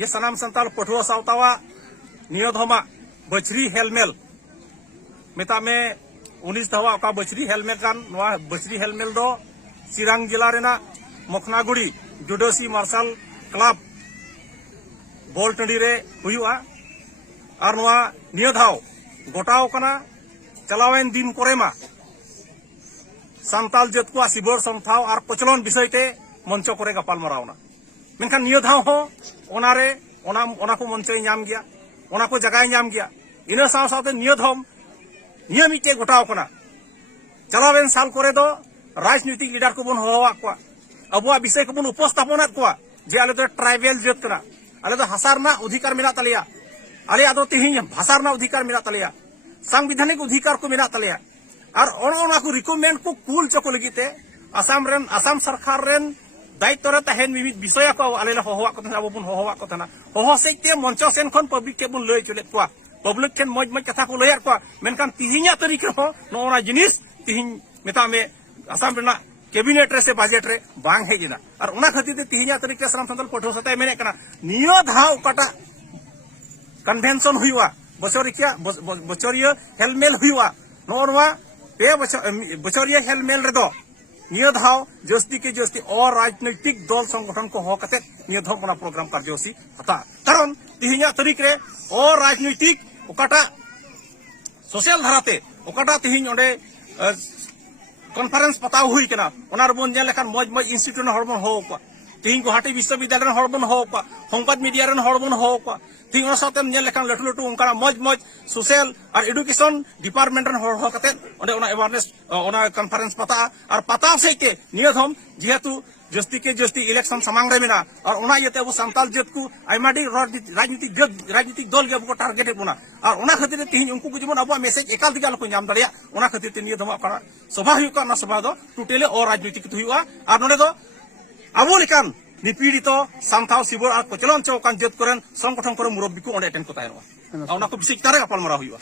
ये सनाम संताल पठुआ सावतावा नियो धमा बछरी हेलमेल मेता में 19 धवा का बछरी हेलमेल कान नवा बछरी हेलमेल दो चिरांग जिला रेना मखनागुड़ी जुडोसी मार्शल क्लब बॉल टंडी रे हुआ और नवा नियो धाव गोटाव कना चलावेन दिन कोरेमा सांताल जत को सिबर समथाव और प्रचलन विषय ते मंचो करे गपाल मरावना मेनखान नियो धाव हो ओनारे ओना को मंचो नाम गया ओना को जगह नाम गया इना साव सावते नियो धाव नियो मिटे गोटाव कना चलावेन साल करे दो राजनीतिक लीडर को बन होवा को अबुआ विषय को बन उपस्थापन को जे आले तो ट्राइबल जत कना आले तो हसारना अधिकार मिला तलिया आले आदो तिहिं भाषारना अधिकार मिला तलिया संवैधानिक अधिकार को मिला तलिया और ओना को रिकमेंड को कूल चको लगिते आसाम सरकार रेन दायित्व रे तहेन मिमित विषय को आले होवा को तना बन होवा को तना होहो सेते मंचो सेन खन पब्लिक के बन लय चले को पब्लिक केन मज मज कथा को लयर को मेनकान तिहिंया तरीके हो नोना जिनिस तिहिं मेता में आसाम रेना कैबिनेट रे से बजट रे बांग हेजिना और ओना खातिर ते तिहिंया तरीके सनाम संतल पठो सते मेने कना नियो धाव कटा कन्वेंशन हुआ बचरिया हेलमेल हुआ नोरवा पे बचरिया हेलमेल रे दो नियो धाव जस्ती के जस्ती और राजनीतिक दल संगठन को हो कते नियो धाव कोना प्रोग्राम कार्यसूची हता कारण तिहिंया तरीक रे और राजनीतिक ओकाटा सोशल धाराते ओकाटा तिहिं ओंडे कॉन्फ्रेंस पताव हुई केना ओनार बन जे लेखान मज मज इंस्टीट्यूट हरबन हो को तिहिं गुवाहाटी विश्वविद्यालय हरबन हो को संबाद मीडिया रन हरबन हो को तिहिं ओना साथेम जे लेखान लटु लटु उनका मज मज सोशल और एजुकेशन डिपार्टमेंट रन हो कते ओंडे ओना अवेयरनेस ओना कॉन्फ्रेंस पता और पताव सेते नियधम जेहेतु जस्ती के जस्ती इलेक्शन समांग रे मेना और ओना येते अब सांताल जत को आइमाडी राजनीतिक दल के को टारगेट बुना और ओना खातिर तिहिं उनको को जेमन अब मेसेज एकाल दिगाल को नाम दरिया ओना खातिर ते नियधम अपना सभा हुई का ना सभा दो टोटली और राजनीतिक हुआ और नोडे दो आबो लेकान निपीड़ित सांताल सिबर और प्रचलन चौकान जत करन संगठन करे मुरब्बी को ओंडे अटेंड को तायरवा ओना को विशेष तारे गपाल मरा हुआ